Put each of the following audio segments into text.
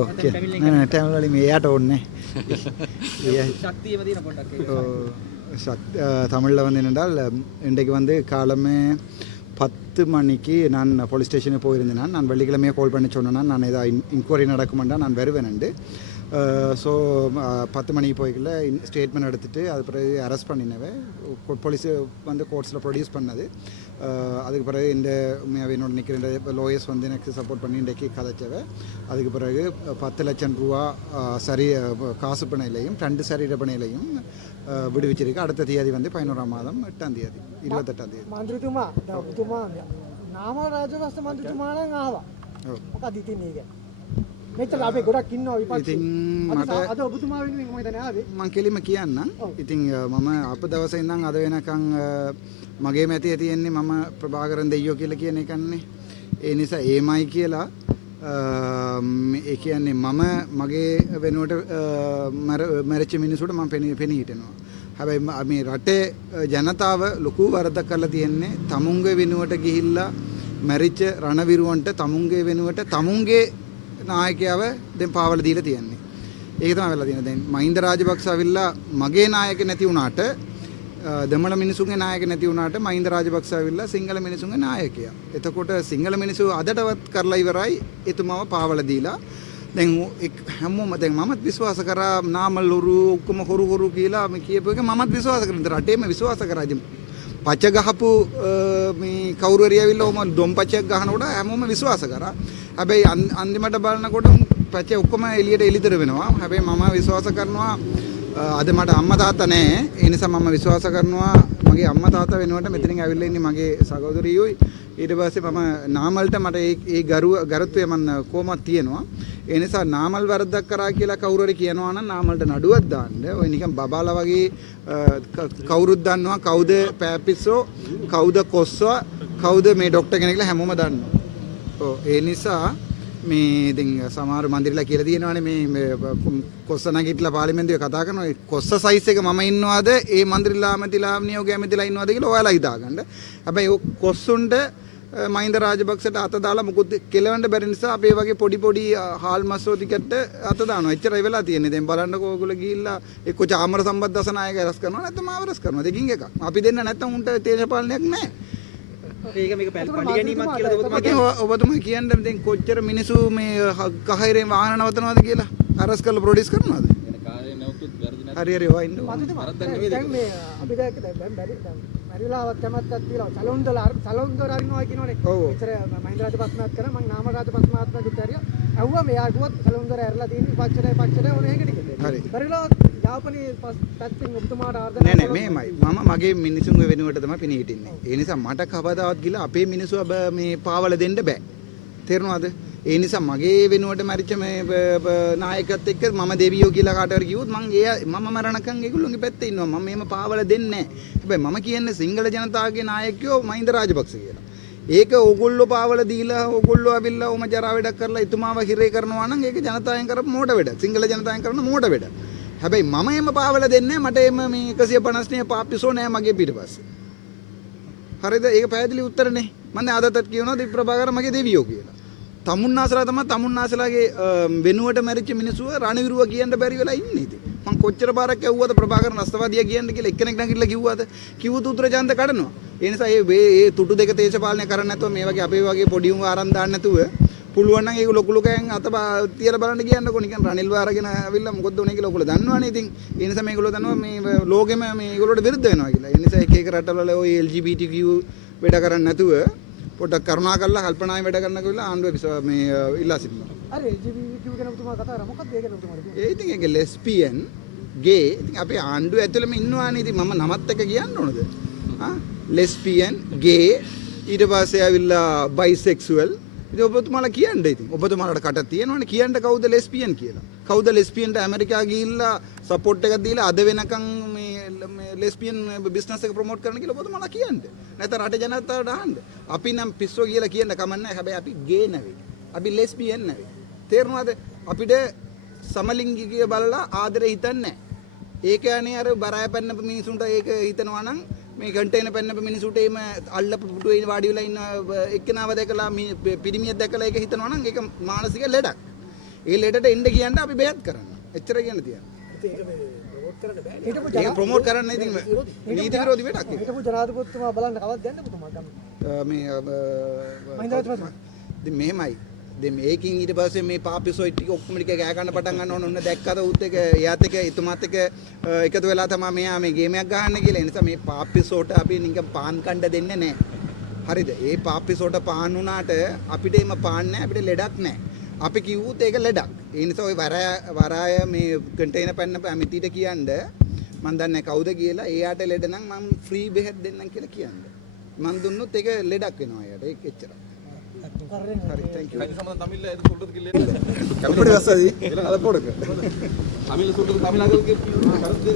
Okay नहीं time वाली में यार ओड़ने சக்தியை பற்றி போட்டாக்கு தமிழில் வந்து என்னென்றால் இன்றைக்கு வந்து காலமே 10 மணிக்கு நான் போலீஸ் ஸ்டேஷனுக்கு போயிருந்தேன். நான் வெள்ளிக்கிழமையே கால் பண்ணி சொன்னேன்னா நான் ஏதாவது இன்கொயரி நடக்குமெண்டா நான் வருவேன்ண்டு. ஸோ 10 மணிக்கு போய்க்கல ஸ்டேட்மெண்ட் எடுத்துகிட்டு அது பிறகு அரெஸ்ட் பண்ணினவே போலீஸு வந்து கோர்ட்ஸில் ப்ரொடியூஸ் பண்ணது. அதுக்கு பிறகு இந்த என்னோட நிற்கிற லோயர்ஸ் வந்து எனக்கு சப்போர்ட் பண்ணி இன்றைக்கு கதைச்சவை. அதுக்கு பிறகு 10 லட்சம் ரூபா சரி காசு பணையிலையும் 2 சரீர பணையிலையும் விடுவிச்சிருக்கு. அடுத்த தேதி வந்து 11ஆம் மாதம் 8ஆம் தேதி 28ஆம் தேதி. මන්ත්‍රීතුමා ඔබතුමා නාම රාජපක්ෂ මන්ත්‍රීතුමා නම් ආවා. මොකද ඉතින් ඒක මෙච්චර අපේ ගොඩක් ඉන්නවා විපක්ෂේ. අද ඔබතුමා වෙනුවෙන් මම හිතන්නේ ආවේ. මං කෙලිම කියන්නම්. ඉතින් මම අප දවසේ ඉඳන් අද වෙනකන් මගේ මැතිය තියෙන්නේ මම ප්‍රභාකරන් දෙයියෝ කියලා කියන එකන්නේ. ඒ නිසා ඒමයි කියලා ඒ කියන්නේ මම මගේ වෙනුවට මැරිච්ච මිනිසුන්ට මම පෙනී හිටිනවා. හැබැයි මේ රටේ ජනතාව ලොකු වරදක් කරලා තියෙන්නේ තමුන්ගේ වෙනුවට ගිහිල්ලා මැරිච්ච රණවිරුවන්ට තමුන්ගේ වෙනුවට තමුන්ගේ නායකයව දැන් පාවල දීලා තියෙන්නේ. ඒක තමයි වෙලා තියෙන්නේ. දැන් මහින්ද රාජපක්ෂ අවිල්ලා මගේ නායක නැති වුණාට දෙමළ මිනිසුන්ගේ නායක නැති වුණාට මහින්ද රාජපක්ෂ අවිල්ලා සිංහල මිනිසුන්ගේ නායකයා. එතකොට සිංහල මිනිස්සු අදටවත් කරලා ඉවරයි එතුමාව පාවල දීලා. දැන් හැමෝම දැන් මමත් විශ්වාස කරා නාමල්ලුරු ඔක්කොම හොරු කියලා මේ කියපු එක මමත් විශ්වාස කරා. රටේම විශ්වාස කරා. පච ගහපු මේ කවුරු හරි ඇවිල්ලා ඔම දොම් පචයක් ගහනකොට හැමෝම විශ්වාස කරා. හැබැයි අන්තිමට බලනකොට පච ඔක්කොම එළියට එළිතර වෙනවා. හැබැයි මම විශ්වාස කරනවා අද මට අම්මා තාත්තා නැහැ. ඒ නිසා මම විශ්වාස කරනවා මගේ අම්මා තාත්තා වෙනුවට මෙතනින් ඇවිල්ලා ඉන්නේ මගේ සහෝදරියෝයි. ඊට පස්සේ මම නාමල්ට මට ඒ ගරුත්වය මම කොහොමද තියෙනවා. ඒ නිසා නාමල් වරදක් කරා කියලා කවුරු හරි කියනවා නම් නාමල්ට නඩුවක් දාන්න. ඔය නිකන් බබාලා වගේ කවුරුත් දන්නවා කවුද පෑපිස්සෝ කවුද කොස්සෝ කවුද මේ ડોක්ටර් කෙනෙක්ලා හැමෝම දන්නවා. ඔව් ඒ නිසා මේ ඉතින් සමහර මන්දිරලා කියලා තියෙනවානේ මේ කොස්ස නැගිටලා පාර්ලිමේන්තුවේ කතා කරනවා. ඒ කොස්ස සයිස් එක මම ඉන්නවද ඒ මන්දිරලා ඇමතිලා නියෝග ඇමතිලා ඉන්නවද කියලා ඔයාලා හිතාගන්න. හැබැයි ඔය කොස්සුන්ට මහින්ද රාජපක්ෂට අත දාලා මුකුත් කෙලවන්න බැරි නිසා අපේ වගේ පොඩි හාල් මස්සෝ ටිකට අත දානවා. එච්චරයි වෙලා තියෙන්නේ. දැන් බලන්නකෝ ඔයගොල්ලෝ ගිහිල්ලා එක්ක චාමර සම්බත් දසනායක රැස් කරනවා නැත්නම් මාව රැස් කරනවා. දෙකින් එකක්. අපි දෙන්න නැත්නම් උන්ට දේශපාලනයක් නැහැ. ඒක මේක පරිගැනීමක් කියලා ඔබතුමා කියන්නේ දැන් කොච්චර මිනිස්සු මේ කහිරේ වාහන නවතනවාද කියලා අරස් කරලා ප්‍රොඩියුස් කරනවාද? හරි හරි ඔය ඉන්න. දැන් මේ අපි දැක්ක දැන් මැරිලාවත් කැමැත්තක් තියලා සලොන්දර අරිනවා කියනෝනේ. ඉතර මහින්ද රාජපක්ෂමත් කරා මම නාම රාජපක්ෂ මහත්මයාට ඇරියා. ඇහුවා මෙයා කිව්වත් සලොන්දර ඇරලා තියෙන පක්ෂයට ඕන ඒකට කිව්වා. හරි. මැරිලාවත් යාපනයේ පැත්තෙන් ඔබතුමාට ආර්දනා නෑ මේමයි. මම මගේ මිනිසුන්ගේ වෙනුවට තමයි පිණි හිටින්නේ. ඒ නිසා මට කවදාවත් ගිහලා අපේ මිනිස්සු මේ පාවල දෙන්න බෑ. තේරුණාද? ඒ නිසා මගේ වෙනුවට මැරිච්ච මේ නායකත් එක්ක මම දෙවියෝ කියලා කාට හරි කිව්වොත් මම මරණකම් ඒගොල්ලෝගේ පැත්තේ ඉන්නවා. මම මේම පාවල දෙන්නේ නැහැ. හැබැයි මම කියන්නේ සිංහල ජනතාවගේ නායකයෝ මහින්ද රාජපක්ෂ කියලා. ඒක ඕගොල්ලෝ පාවල දීලා ඕගොල්ලෝ අවිල්ලා ඔම ජරා වැඩක් කරලා එතුමාව හිරේ කරනවා නම් ඒක ජනතාවෙන් කරපු මෝඩ වැඩ. සිංහල ජනතාවෙන් කරන මෝඩ වැඩ. හැබැයි මම එම පාවල දෙන්නේ මට එම මේ 159 පාපිසෝ නෑ මගේ පිටපස්සේ. හරිද? ඒක පැහැදිලි උත්තරනේ. මම අදටත් කියනවා දී ප්‍රභාකර මගේ දෙවියෝ කියලා. තමුන්නාසලා තමයි තමුන්නාසලාගේ වෙනුවට මැරිච්ච මිනිස්සුව රණවිරුව කියන්න බැරි වෙලා ඉන්නේ ඉතින්. මං කොච්චර පාරක් ඇහුවද ප්‍රභාකරන් අස්තවාදියා කියන්න කියලා එක්කෙනෙක් නැගිටලා කිව්වද? කිව්වොත් උත්තර ඡන්ද කඩනවා. ඒ නිසා මේ තුටු දෙක දේශපාලනය කරන්න නැතුව මේ වගේ අපේ වගේ පොඩි උන් ආරන් දාන්න නැතුව පුළුවන් නම් ඒක ලොකු ලොකෙන් අත තියලා බලන්න කියන්නකෝ. නිකන් රනිල්ව අරගෙන ආවිල්ලා මොකද උනේ කියලා ඔයගොල්ලෝ දන්නවනේ ඉතින්. ඒ නිසා මේගොල්ලෝ දන්නවා මේ ලෝකෙම මේගොල්ලෝට විරුද්ධ වෙනවා කියලා. ඒ නිසා එක රටවල ওই LGBTQ වැඩ කරන්නේ නැතුව පොඩ්ඩක් කරුණා කරලා කල්පනාවෙන් වැඩ කරන්න කියලා ආණ්ඩුව මේ ඉල්ලා සිටිනවා. අර LGBTQ ගැන ඔබතුමා කතා කරා. මොකක්ද ඒක ගැන ඔබතුමාට කියන්නේ? ඒ ඉතින් ඒක ලෙස්බියන් ගේ ඉතින් අපේ ආණ්ඩුව ඇතුළෙම ඉන්නවානේ. ඉතින් මම නමත් එක කියන්න ඕනද? ලෙස්බියන් ගේ ඊට පස්සේ ආවිල්ලා බයිසෙක්සුවල්. ඉතින් ඔබතුමාලා කියන්න ඉතින්. ඔබතුමාලාට කට තියෙනවනේ කියන්න කවුද ලෙස්බියන් කියලා. කවුද ලෙස්බියන්ට ඇමරිකා ගිහිල්ලා සපෝට් එකක් දීලා අද වෙනකන් මේ ලෙස්බියන් බිස්නස් එක ප්‍රොමෝට් කරන්න කියලා ඔබතුමාලා කියන්නේ. නැත්නම් රට ජනතාවට අහන්න. අපි නම් පිස්සෝ කියලා කියන්න කමන්නේ. හැබැයි අපි ගේ නෙවෙයි. අපි ලෙස්බියන් නෙවෙයි. තේරුණාද? අපිට සමලිංගිකය බලලා ආදරේ හිතන්නේ නැහැ. ඒක යන්නේ අර බරය පැන්න මිනිසුන්ට ඒක හිතනවා නම් මේ කන්ටේනර් පැන්න මිනිසුන්ට එීම අල්ලපු පුටුවේ වාඩි වෙලා ඉන්න එක්කෙනාව දැකලා පිරිමියෙක් දැකලා ඒක හිතනවා නම් ඒක මානසික ලෙඩක්. ඒ ලෙඩට එන්න කියන්නේ අපි බයත් කරන්න. එච්චර කියන්න තියන්නේ. ඒක ප්‍රොමෝට් කරන්න ඉතින් නීති විරෝධී වැඩක් ඒක. හිටපු ජනාධිපතිතුමා බලන්න කවද්ද යන්න පුතුමා ගම. මේ මහින්ද රාජපක්ෂ. ඉතින් මෙහෙමයි. දැන් මේකින් ඊට පස්සේ මේ පාපිසොයි ටික ඔක්කොම ටික ගෑ ගන්න පටන් ගන්න ඕන දැක්කද උත් එක එයාත් එක එතුමාත් එක එකතු වෙලා තමයි මෙයා මේ ගේමයක් ගහන්න කියලා. ඒ නිසා මේ පාපිසොට අපි නිකන් පාන් කණ්ඩ දෙන්නේ නැහැ. හරිද? ඒ පාපිසොට පාන් උනාට අපිට එම පාන් නැහැ, අපිට ලෙඩක් නැහැ. අපි කිව්වොත් ඒක ලෙඩක්. ඒ නිසා ওই වරාය මේ කන්ටේනර් පැන්න ඇමතිට කියන්න මම දන්නේ කවුද කියලා. එයාට ලෙඩ නම් මම ෆ්‍රී බෙහෙත් දෙන්නම් කියලා කියන්න. මම දුන්නොත් ඒක ලෙඩක් වෙනවා එයාට. ඒක එච්චරයි. சரி தேங்க் யூ தமிழ்ல எது சொல்றதுக்கு இல்லையா எப்படி வசதி அதை போடுங்க தமிழ்ல சொல்றது தமிழாக்களுக்கு கருத்து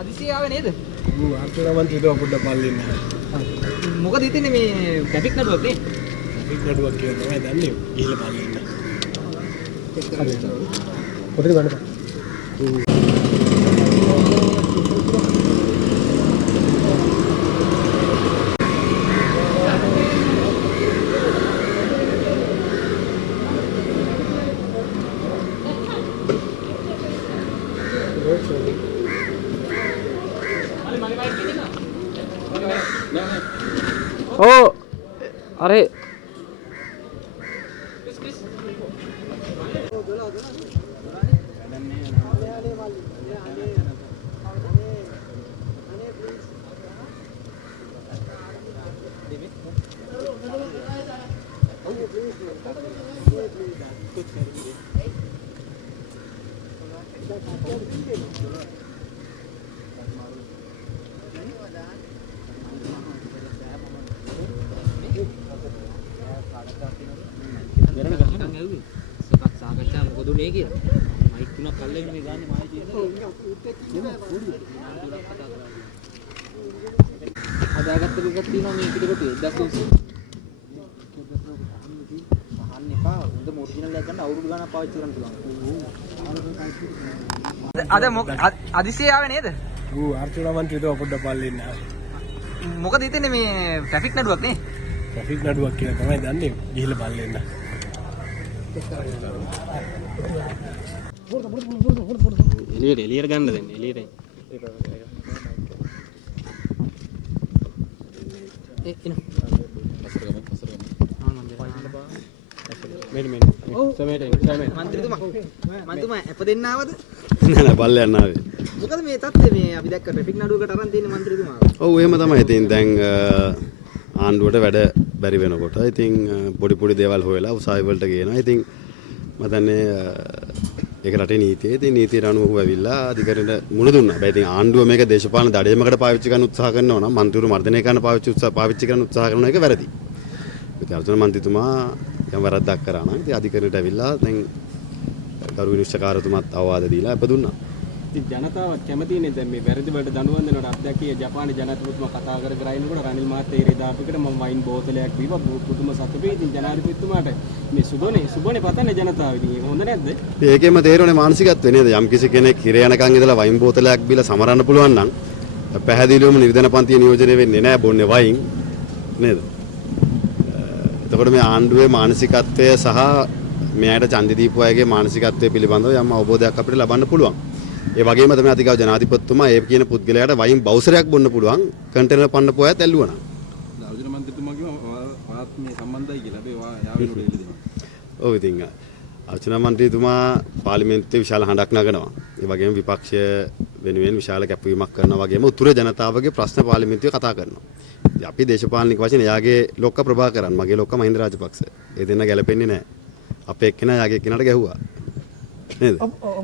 අදිසිය ආවේ නේද? ආර්ථික මන්ත්‍රීතුමා පොඩ්ඩක් පල්ලෙන්න. මොකද හිතන්නේ මේ ට්‍රැෆික් නඩුවක් නේ? ට්‍රැෆික් නඩුවක් කියලා තමයි දන්නේ. ගිහිල්ලා පල්ලෙන්න. පොතේ ගන්න. Oh, are සාකච්ඡා මොකද උනේ කියලා. මයික් තුනක් අල්ලගෙන මේ ගාන්නේ මායි කියන්නේ. හදාගත්ත එකක් තියෙනවා මේ පිටකොටේ 1300. අහන්න එපා. හොඳම ඔරිජිනල් එකක් ගන්න අවුරුදු ගානක් පාවිච්චි කරන්න පුළුවන්. අද අදිසිය ආවේ නේද? ආර්ථික මන්ත්‍රීතුමා පොඩ්ඩක් පල්ලෙන්න. මොකද හිතන්නේ මේ ට්‍රැෆික් නඩුවක් නේ? ට්‍රැෆික් නඩුවක් කියලා තමයි දන්නේ. ගිහිල්ලා පල්ලෙන්න. එළියට ගන්න දෙන්නේ එළියට. එන. මන්ත්‍රීතුමා අප දෙන්න ආවද? නෑ බල්ලයන් ආවේ. මොකද මේ තත්ත්වය මේ අපි දැක්ක ට්‍රැෆික් නඩුවකට අරන් තියෙන මන්ත්‍රීතුමා. ඔව් එහෙම තමයි. ඉතින් දැන් ආණ්ඩුවට වැඩ බැරි වෙනකොට ඉතින් පොඩි දේවල් හොයලා උසාවි වලට ගේනවා. ඉතින් මම දන්නේ ඒක රටේ නීතියේ ඉතින් නීතියට අනුව ඇවිල්ලා අධිකරණයට මුණ දුන්නා. හැබැයි ඉතින් ආණ්ඩුව මේක දේශපාලන දඩයමකට පාවිච්චි කරන්න උත්සාහ කරනවා නම් මන්ත්‍රීවරු මර්ධනය කරන්න පාවිච්චි කරන්න උත්සාහ කරන එක වැරදි. ඉතින් අර්ජුන මන්ත්‍රීතුමා යම් වරද්දක් කරා නම් ඉතින් අධිකරණයට ඇවිල්ලා දැන් ගරු විනිශ්චයකාරතුමාත් අවවාද දීලා අප දුන්නා. ඉතින් ජනතාව කැමතිනේ දැන් මේ වැරදි වලට දඬුවම් දෙනවට අත්දැකිය ජපානයේ ජනාධිපතිතුමා කතා කර කර ඉන්නකොට රනිල් මහත්තයා ඉරේ දාපෙකට මම වයින් බෝතලයක් බීවා පුදුම සතුටුයි. ඉතින් ජනාධිපතිතුමාට මේ සුබනේ පතන්නේ ජනතාව. ඉතින් ඒක හොඳ නැද්ද? ඒකෙම තේරෙන්නේ මානසිකත්වය නේද? යම් කිසි කෙනෙක් හිර යනකන් ඉඳලා වයින් බෝතලයක් බීලා සමරන්න පුළුවන් නම් පැහැදිලිවම නිර්ධන පන්තිය නියෝජනය වෙන්නේ නැහැ බොන්නේ වයින් නේද? එතකොට මේ ආණ්ඩුවේ මානසිකත්වය සහ මෙයාට ඡන්දි දීපු අයගේ මානසිකත්වය පිළිබඳව යම් අවබෝධයක් අපිට ලබන්න පුළුවන්. ඒ වගේම තමයි අතිගාව ජනාධිපතිතුමා ඒ කියන පුද්ගලයාට වයින් බවුසරයක් බොන්න පුළුවන් කන්ටේනර් පන්න පොයත් ඇල්ලුවා නම්. අර්ජුන මන්ත්‍රීතුමා කිව්වා වාත් මේ සම්බන්ධයි කියලා. අපි යාවෙනුට එළි දෙනවා. ඔව් ඉතින් අර්ජුන මන්ත්‍රීතුමා පාර්ලිමේන්තුවේ විශාල හඬක් නගනවා. ඒ වගේම විපක්ෂය වෙනුවෙන් විශාල කැපවීමක් කරනවා වගේම උතුරේ ජනතාවගේ ප්‍රශ්න පාර්ලිමේන්තුවේ කතා කරනවා. අපි දේශපාලනික වශයෙන් එයාගේ ලොක්ක ප්‍රභාකරන් මගේ ලොක්ක මහින්ද රාජපක්ෂ. ඒ දෙන්න ගැලපෙන්නේ නැහැ. අපේ එක්කෙනා යාගේ එක්කෙනාට ගැහුවා. නේද?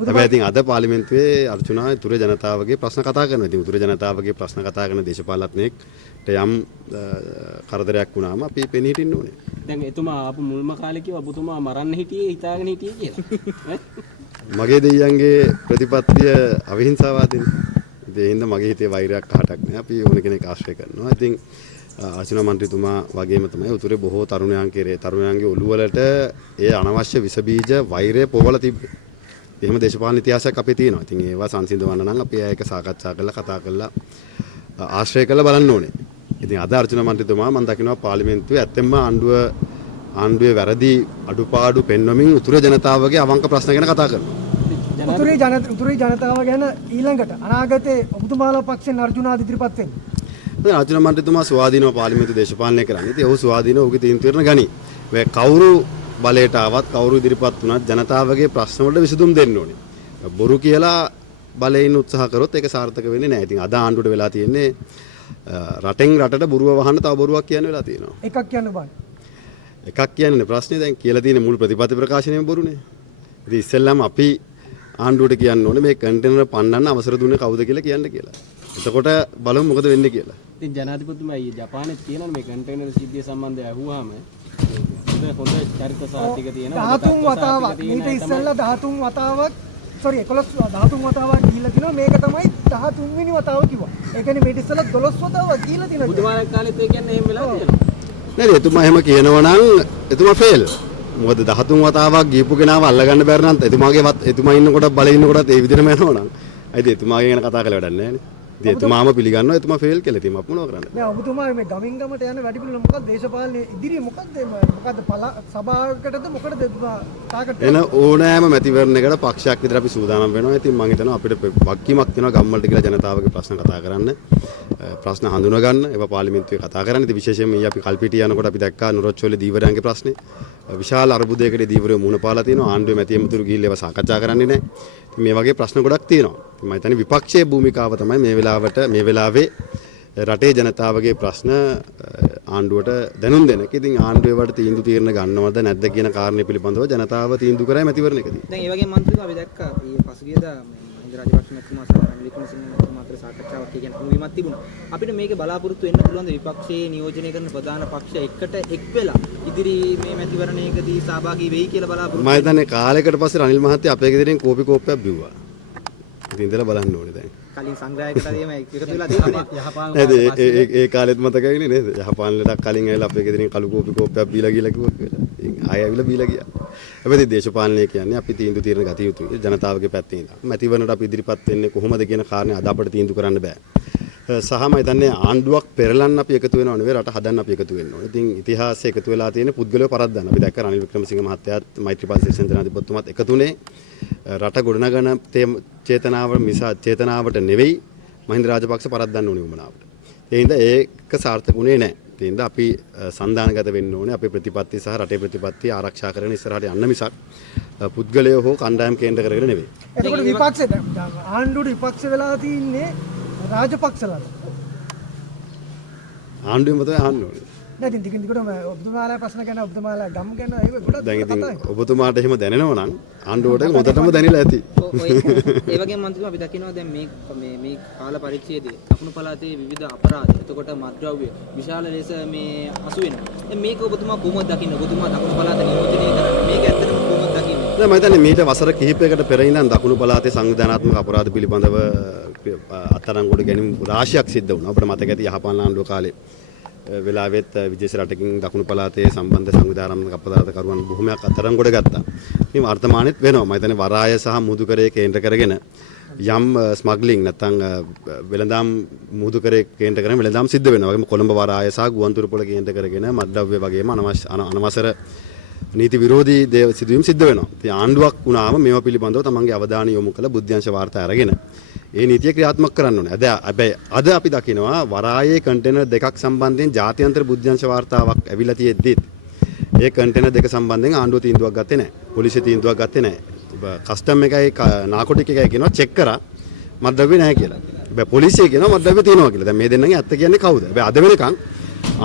හැබැයි ඉතින් අද පාර්ලිමේන්තුවේ අර්චුනා උතුරේ ජනතාවගේ ප්‍රශ්න කතා කරනවා. ඉතින් උතුරේ ජනතාවගේ ප්‍රශ්න කතා කරන දේශපාලඥයෙක්ට යම් කරදරයක් වුණාම අපි පෙනී හිටින්න ඕනේ. දැන් එතුමා ආපු මුල්ම කාලේ කිව්වා ඔබතුමා මරන්න හිටියේ හිතාගෙන හිටියේ කියලා. මගේ දෙයියන්ගේ ප්‍රතිපත්තිය අවිහිංසාවාදීනේ. ඒ හින්දා මගේ හිතේ වෛරයක් කහටක් නෑ. අපි ඕන කෙනෙක් ආශ්‍රය කරනවා. ඉතින් අර්චුන මන්ත්‍රීතුමා වගේම තමයි උතුරේ බොහෝ තරුණයන්ගේ ඔළුව වලට ඒ අනවශ්‍ය විස බීජ වෛරය පොවලා තිබ්බේ. එහෙම දේශපාලන ඉතිහාසයක් අපේ තියෙනවා. ඉතින් ඒවා සංසිඳවන්න නම් අපි ඒක සාකච්ඡා කරලා කතා කරලා ආශ්‍රය කරලා බලන්න ඕනේ. ඉතින් අද අර්චුන මන්ත්‍රීතුමා මම දකිනවා පාර්ලිමේන්තුවේ ඇත්තෙන්ම ආණ්ඩුවේ වැරදි අඩුපාඩු පෙන්වමින් උතුරේ ජනතාවගේ අවංක ප්‍රශ්න ගැන කතා කරනවා. උතුරේ ජනතාව ගැන ඊළඟට අනාගතයේ ඔබතුමාලා පක්ෂෙන් අර්ජුනාද ඉදිරිපත් වෙන්නේ. දැන් අර්ජුන මන්ත්‍රීතුමා ස්වාධීනව පාර්ලිමේන්තු දේශපාලනය කරන්නේ. ඉතින් ඔහු ස්වාධීනව ඔහුගේ තීන්දුව ගනි. කවුරු බලයට ආවත් කවුරු ඉදිරිපත් වුණත් ජනතාවගේ ප්‍රශ්න වලට විසඳුම් දෙන්න ඕනේ. බොරු කියලා බලයෙන් උත්සාහ කරොත් ඒක සාර්ථක වෙන්නේ නැහැ. ඉතින් අද ආණ්ඩුවට වෙලා තියෙන්නේ රටෙන් රටට බොරුව වහන්න තව බොරුවක් කියන්න වෙලා තියෙනවා. එකක් කියන්න බෑ. එකක් කියන්නේ ප්‍රශ්නේ දැන් කියලා තියෙන මුළු ප්‍රතිපත්ති ප්‍රකාශනයම බොරුනේ. ඉතින් ඉස්සෙල්ලාම අපි ආණ්ඩුවට කියන්න ඕනේ මේ කන්ටේනර් පන්නන්න අවසර දුන්නේ කවුද කියලා කියන්න කියලා. එතකොට බලමු මොකද වෙන්නේ කියලා. ඉතින් ජනාධිපතිතුමා ජපානයේ තියෙනවා මේ කන්ටේනර් සිද්ධිය සම්බන්ධව අහුවාම හොඳ චරිත සාහිතික තියෙනවා. 13 වතාවක් ඊට ඉස්සෙල්ලා 13 වතාවක් 13 වතාවක් ගිහිල්ලා තිනවා මේක තමයි 13 වෙනි වතාව කිව්වා. ඒ කියන්නේ මේක ඉස්සෙල්ලා 12 වතාවක් ගිහිල්ලා තිනවා. බුදුමාරක් කාලෙත් ඒ කියන්නේ එහෙම වෙලා තියෙනවා. නේද? එතුමා එහෙම කියනවා නම් එතුමා ෆේල්. මොකද 13 වතාවක් ගිහපු කෙනාව අල්ලගන්න බැරි නම් එතුමා ඉන්නකොට බල ඉන්නකොටත් ඒ විදිහටම යනවා නම් අයිති එතුමාගේ ගැන කතා කරලා වැඩක් නැහැ නේ. ඉතින් එතුමාම පිළිගන්නවා එතුමා ෆේල් කියලා. ඉතින් අපි මොනව කරන්නද? නෑ ඔබතුමා මේ ගමින් ගමට යන වැඩිපුර මොකක්ද දේශපාලනේ ඉදිරියේ මොකක්ද සභාවකටද මොකටද තාකට එන ඕනෑම මැතිවරණයකට පක්ෂයක් විතර අපි සූදානම් වෙනවා. ඉතින් මම හිතනවා අපිට වගකීමක් තියෙනවා ගම්වලට කියලා ජනතාවගේ ප්‍රශ්න කතා කරන්න. ප්‍රශ්න හඳුනා ගන්න. ඒවා පාර්ලිමේන්තුවේ කතා කරන්න. ඉතින් විශේෂයෙන්ම ඊ අපි කල්පිටිය යනකොට අපි දැක්කා නුරොච්චෝලේ දීවරයන්ගේ ප්‍රශ්නේ. විශාල අර්බුදයකට දීවරයෝ මුණ පාලා තියෙනවා. ආණ්ඩුවේ මැති ඇමතුරු ගිහිල්ලා ඒවා සාකච්ඡා කරන්නේ නැහැ. ඉතින් මේ වගේ ප්‍රශ්න ගොඩක් තියෙනවා. ඉතින් මම හිතන්නේ විපක්ෂයේ භූමිකාව තමයි මේ වෙලාවේ රටේ ජනතාවගේ ප්‍රශ්න ආණ්ඩුවට දැනුම් දෙන එක. ඉතින් ආණ්ඩුවේ වට තීන්දුව తీරන ගන්නවද නැද්ද කියන කාරණේ පිළිබඳව ජනතාව තීන්දුව කරයි මැතිවරණයකදී. දැන් ඒ වගේ මන්ත්‍රීතුමා අපි දැක්කා මේ පසුගියදා මහින්ද රාජපක්ෂ මහත්මයා සහ රනිල් වික්‍රමසිංහ මහත්මයා අතර සාකච්ඡාවක් කියන හමුවීමක් තිබුණා. අපිට මේකේ බලාපොරොත්තු වෙන්න පුළුවන් ද විපක්ෂයේ නියෝජනය කරන ප්‍රධාන පක්ෂ එකට එක් වෙලා ඉදිරි මේ මැතිවරණයකදී සහභාගී වෙයි කියලා බලාපොරොත්තු. මම හිතන්නේ කාලයකට පස්සේ රනිල් මහත්තයා අපේ ගෙදරින් කෝපි කෝප්පයක් බිව්වා. ඉතින් ඉඳලා බලන්න ඕනේ දැන්. කලින් සංග්‍රහයකට හරියම එකතු වෙලා තියෙනවා. නේද? ඒ කාලෙත් මතකයිනේ නේද? යහපාන ලඩක් කලින් ඇවිල්ලා අපේ ගෙදරින් කළු කෝපි කෝප්පයක් බීලා ගිහලා කිව්වා කියලා. ඉතින් ආයෙ ඇවිල්ලා බීලා ගියා. හැබැයි දේශපාලනය කියන්නේ අපි තීන්දුව తీරන ගතිය යුතුයි. ජනතාවගේ පැත්තේ ඉඳලා. මැතිවරණයට අපි ඉදිරිපත් වෙන්නේ කොහොමද කියන කාරණේ අද අපිට තීන්දුව කරන්න බෑ. සහම හිතන්නේ ආණ්ඩුවක් පෙරලන්න අපි එකතු වෙනව නෙවෙයි රට හදන්න අපි එකතු වෙන්න ඕනේ. ඉතින් ඉතිහාසයේ එකතු වෙලා තියෙන පුද්ගලයෝ පරද්දන්න. අපි දැක්ක රනිල් වික්‍රමසිංහ මහත්තයාත් මෛත්‍රීපාල සිරිසේන ජනාධිපතිතුමාත් එකතුනේ රට ගොඩනගන චේතනාවට නෙවෙයි මහින්ද රාජපක්ෂ පරද්දන්න ඕනේ උමනාවට. ඒ හින්දා ඒක සාර්ථකුනේ නැහැ. ඒ හින්දා අපි සන්දානගත වෙන්න ඕනේ. අපේ ප්‍රතිපත්ති සහ රටේ ප්‍රතිපත්ති ආරක්ෂා කරගෙන ඉස්සරහට යන්න මිසක් පුද්ගලයෝ හෝ කණ්ඩායම් කේන්ද්‍ර කරගෙන නෙවෙයි. එතකොට විපක්ෂේ ආණ්ඩුවට විපක්ෂ වෙලා තින්නේ රාජපක්ෂලාද? ආණ්ඩුවෙම තමයි අහන්න ඕනේ. දැන් ඉතින් දිගටම ඔබතුමාලා ප්‍රශ්න ගැන ඔබතුමාලා ගම් ගැන ඒක ගොඩක් දැන් ඉතින් ඔබතුමාට එහෙම දැනෙනවා නම් ආණ්ඩුවට හොඳටම දැනෙලා ඇති. ඒ වගේම මන්ත්‍රීතුමා අපි දකිනවා දැන් මේ කාල පරිච්ඡේදයේ දකුණු පළාතේ විවිධ අපරාධ එතකොට මත්ද්‍රව්‍ය විශාල ලෙස මේ අසු වෙනවා. දැන් මේක ඔබතුමා කොහොමද දකින්නේ? ඔබතුමා දකුණු පළාත නියෝජනය කරන්නේ මේක ඇත්තටම කොහොමද දකින්නේ? දැන් මම හිතන්නේ මීට වසර කිහිපයකට පෙර ඉඳන් දකුණු පළාතේ සංවිධානාත්මක අපරාධ පිළිබඳව අත්අඩංගුවට ගැනීම රාශියක් සිද්ධ වුණා. අපිට මතක ඇති යහපන් ආණ්ඩුව කාලේ වෙලාවෙත් විදේශ රටකින් දකුණු පළාතේ සම්බන්ධ සංවිධානාත්මක අපරාධකරුවන් බොහොමයක් අත්අඩංගුවට ගත්තා. මේ වර්තමානෙත් වෙනවා. මම හිතන්නේ වරාය සහ මුහුදුකරේ කේන්ද්‍ර කරගෙන යම් ස්මග්ලිං නැත්නම් වෙළඳාම් මුහුදුකරේ කේන්ද්‍ර කරගෙන වෙළඳාම් සිද්ධ වෙනවා. වගේම කොළඹ වරාය සහ ගුවන්තොටුපොළ කේන්ද්‍ර කරගෙන මත්ද්‍රව්‍ය වගේම අනවසර නීති විරෝධී සිදුවීම් සිද්ධ වෙනවා. ඉතින් ආණ්ඩුවක් වුණාම මේවා පිළිබඳව තමන්ගේ අවධානය යොමු කළ බුද්ධ්‍යංශ වාර්තා අරගෙන ඒ නීතිය ක්‍රියාත්මක කරන්න ඕනේ. හැබැයි අද අපි දකිනවා වරායේ කන්ටේනර් දෙකක් සම්බන්ධයෙන් ජාත්‍යන්තර බුද්ධ්‍යංශ වාර්තාවක් ඇවිල්ලා තියෙද්දිත් ඒ කන්ටේනර් දෙක සම්බන්ධයෙන් ආණ්ඩුව තීන්දුවක් ගත්තේ නැහැ. පොලිසිය තීන්දුවක් ගත්තේ නැහැ. කස්ටම් එකයි නාකොටික් එකයි කියනවා චෙක් කරා මත්ද්‍රව්‍ය නැහැ කියලා. හැබැයි පොලිසිය කියනවා මත්ද්‍රව්‍ය තියෙනවා කියලා. දැන් මේ දෙන්නගේ ඇත්ත කියන්නේ කවුද? හැබැයි අද වෙනකන්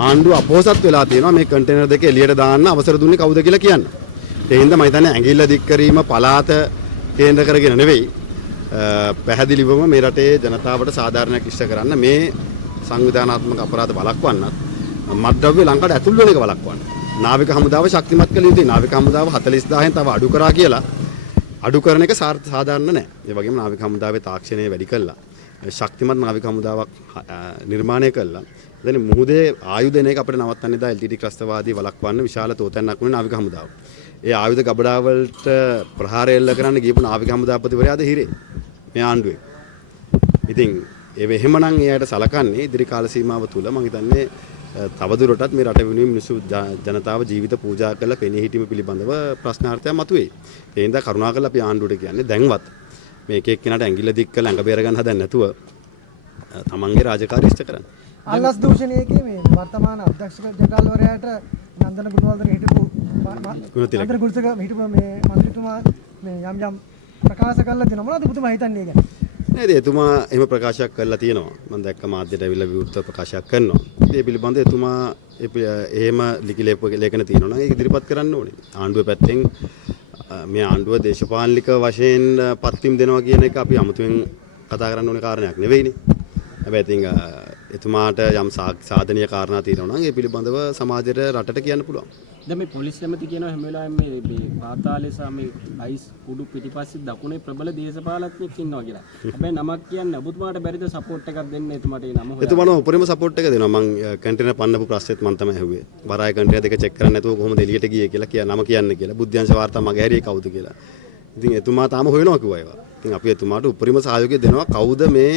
ආණ්ඩුව අපෝසත් වෙලා තියෙනවා මේ කන්ටේනර් දෙක එළියට දාන්න අවසර දුන්නේ කවුද කියලා කියන්න. ඒ හින්දා මම හිතන්නේ ඇඟිල්ල දික් කිරීම පළාත කේන්ද්‍ර කරගෙන නෙවෙයි පැහැදිලිවම මේ රටේ ජනතාවට සාධාරණයක් ඉෂ්ට කරන්න මේ සංවිධානාත්මක අපරාධ වළක්වන්නත් මත්ද්‍රව්‍ය ලංකාවට ඇතුල් වෙන එක වළක්වන්න. නාවික හමුදාව ශක්තිමත් කළ යුතුයි. නාවික හමුදාව 40000න් තව අඩු කරා කියලා අඩු කරන එක සාධාරණ නැහැ. ඒ වගේම නාවික හමුදාවේ තාක්ෂණය වැඩි කළා. ශක්තිමත් නාවික හමුදාවක් නිර්මාණය කළා. දැන් මුහුදේ ආයුධ එන එක අපිට නවත්තන්න දා LTT ත්‍රස්තවාදී වළක්වන්න විශාල තෝතැන්නක් වුණේ නාවික හමුදාව. ඒ ආයුධ ගබඩා වලට ප්‍රහාර එල්ල කරන්න ගියපු නාවික හමුදාපතිවරයාද හිරේ මේ ආණ්ඩුවේ. ඉතින් ඒ වෙහෙමනම් එයාට සලකන්නේ ඉදිරි කාල සීමාව තුල මම හිතන්නේ තවදුරටත් මේ රට වෙනුවෙන් මිනිස්සු ජනතාව ජීවිත පූජා කළ පෙනී හිටීම පිළිබඳව ප්‍රශ්නාර්ථයක් මතුවේ. ඒ හින්දා කරුණාකරලා අපි ආණ්ඩුවට කියන්නේ දැන්වත් මේ එක එක්කෙනාට ඇඟිල්ල දික් කරලා ඇඟ බේර ගන්න හදන්නේ නැතුව තමන්ගේ රාජකාරිය ඉෂ්ට කරන්න. අල්ලස් දූෂණයේදී මේ වර්තමාන අධ්‍යක්ෂක ජනරාල්වරයාට නන්දන ගුණවර්ධන හිටපු නන්දන ගුණතිලක හිටපු මේ මන්ත්‍රීතුමා මේ යම් ප්‍රකාශ කළා දෙනවා. මොනවද පුතුමා හිතන්නේ ඒක? නේද එතුමා එහෙම ප්‍රකාශයක් කරලා තියෙනවා. මම දැක්ක මාධ්‍යයට ඇවිල්ලා විවෘත ප්‍රකාශයක් කරනවා. ඒ පිළිබඳව එතුමා එහෙම ලිඛිත ලේඛන තියෙනවා නම් ඒක ඉදිරිපත් කරන්න ඕනේ. ආණ්ඩුව පැත්තෙන් මේ ආණ්ඩුව දේශපාලනික වශයෙන් පත්වීම් දෙනවා කියන එක අපි අමුතුවෙන් කතා කරන්න ඕනේ කාරණයක් නෙවෙයිනේ. හැබැයි ඉතින් එතුමාට යම් සාධනීය කාරණා තියෙනවා නම් ඒ පිළිබඳව සමාජයට රටට කියන්න පුළුවන්. දැන් මේ පොලිස් ඇමති කියනවා හැම වෙලාවෙම මේ පාතාලේ සහ මේ අයිස් කුඩු පිටිපස්සේ දකුණේ ප්‍රබල දේශපාලඥයෙක් ඉන්නවා කියලා. හැබැයි නමක් කියන්න ඔබතුමාට බැරිද සපෝට් එකක් දෙන්න එතුමාට ඒ නම හොයලා? එතුමාට උපරිම සපෝට් එක දෙනවා. මම කන්ටේනර් පන්නපු ප්‍රශ්නෙත් මම තමයි ඇහුවේ. වරාය කන්ටේනර් දෙක චෙක් කරන්නේ නැතුව කොහොමද එළියට ගියේ කියලා නම කියන්නේ කියලා. බුද්ධ්‍යංශ වාර්තා මගේ හැරියේ කවුද කියලා. ඉතින් එතුමා තාම හොයනවා කිව්වා ඒවා. ඉතින් අපි එතුමාට උපරිම සහයෝගය දෙනවා. කවුද මේ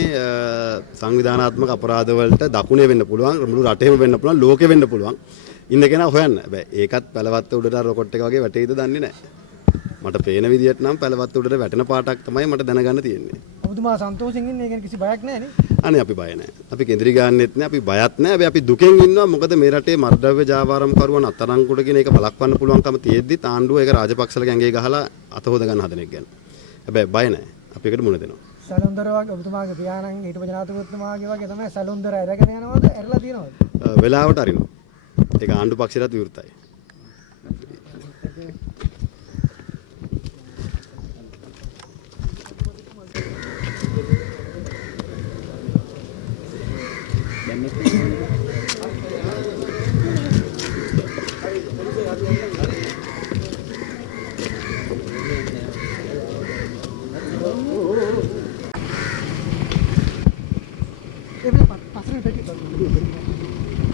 සංවිධානාත්මක අපරාධ වලට දකුණේ වෙන්න පුළුවන්, මුළු රටේම වෙන්න පුළුවන්, ලෝකෙ වෙන්න පුළුවන්. ඉන්න කෙනා හොයන්න. හැබැයි ඒකත් පළවත්ත උඩට රොකට් එක වගේ වැටෙයිද දන්නේ නැහැ. මට පේන විදියට නම් පළවත්ත උඩට වැටෙන පාටක් තමයි මට දැනගන්න තියෙන්නේ. ඔබතුමා සන්තෝෂෙන් ඉන්නේ. ඒක කිසි බයක් නැහැ නේ? අනේ අපි බය නැහැ. අපි කේන්ද්‍රී ගන්නෙත් නැහැ. අපි බයත් නැහැ. හැබැයි අපි දුකෙන් ඉන්නවා. මොකද මේ රටේ මත්ද්‍රව්‍ය ජාවාරම් කරුවන් අත්අඩංගුවට ගෙන ඒක බලක්වන්න පුළුවන්කම තියෙද්දි ආණ්ඩුව ඒක රාජපක්ෂලගේ ඇඟේ ගහලා අත හොද ගන්න හදන එක ගැන. හැබැයි බය නැහැ. අපි ඒකට මුණ දෙනවා. සැලොන්දර වගේ ඔබතුමාගේ පියාණන් හිටපු ජනාධිපතිතුමාගේ වගේ තමයි සැලොන්දර අරගෙන යනවද? ඇරලා තියෙනවද? වෙලාවට අරිනවා. ඒක ආණ්ඩු පක්ෂයටත් විවෘතයි.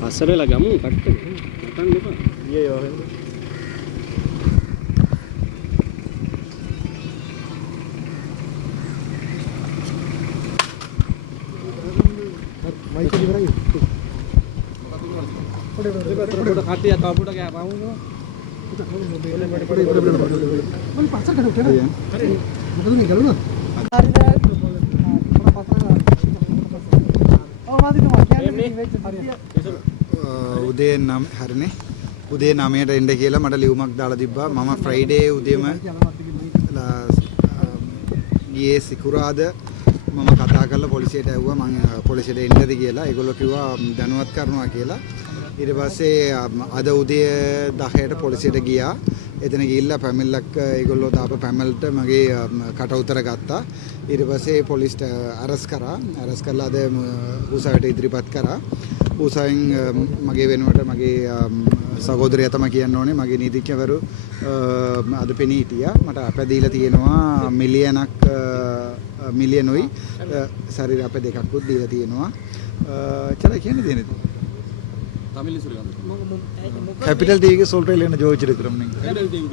පස්සරලා ගමු කට්ට නටන්න එපා. ඊයේ යෝහෙන්ද? මයික් එක ඉවරයි. පොඩ කට්ටිය තව පොඩ ගෑපවුනෝ. මම පස්සට කරේ. මොකද මේ ගලුණා? උදේ 9 හරිනේ. උදේ 9ට එන්න කියලා මට ලියුමක් දාලා තිබ්බා. මම ෆ්‍රයිඩේ උදේම ගියේ සිකුරාද මම කතා කරලා පොලිසියට ඇහුවා මම පොලිසියට එන්නද කියලා. ඒගොල්ලෝ කිව්වා දැනුවත් කරනවා කියලා. ඊට පස්සේ අද උදේ 10ට පොලිසියට ගියා. එතන ගිහිල්ලා පැමිණිල්ලක් ඒගොල්ලෝ දාපු පැමිණිල්ලට මගේ කට උතර ගත්තා. ඊට පස්සේ පොලිස්ට අරස් කරා. අරස් කරලා අද උසාවියට ඉදිරිපත් කරා. උසාවියෙන් මගේ වෙනුවට මගේ සහෝදරයා තමයි කියන්න ඕනේ මගේ නීතිඥවරු අද පෙනී හිටියා මට අප දීලා තියෙනවා මිලියනුයි ශරීර අප දෙකක්කුත් දීලා තියෙනවා චල කියන්නේ දෙන්නේ தமிழ் சொல்லுங்க कैपिटल टी के सोल्ट्रेल जोजिरुக்கிறோம் நீங்க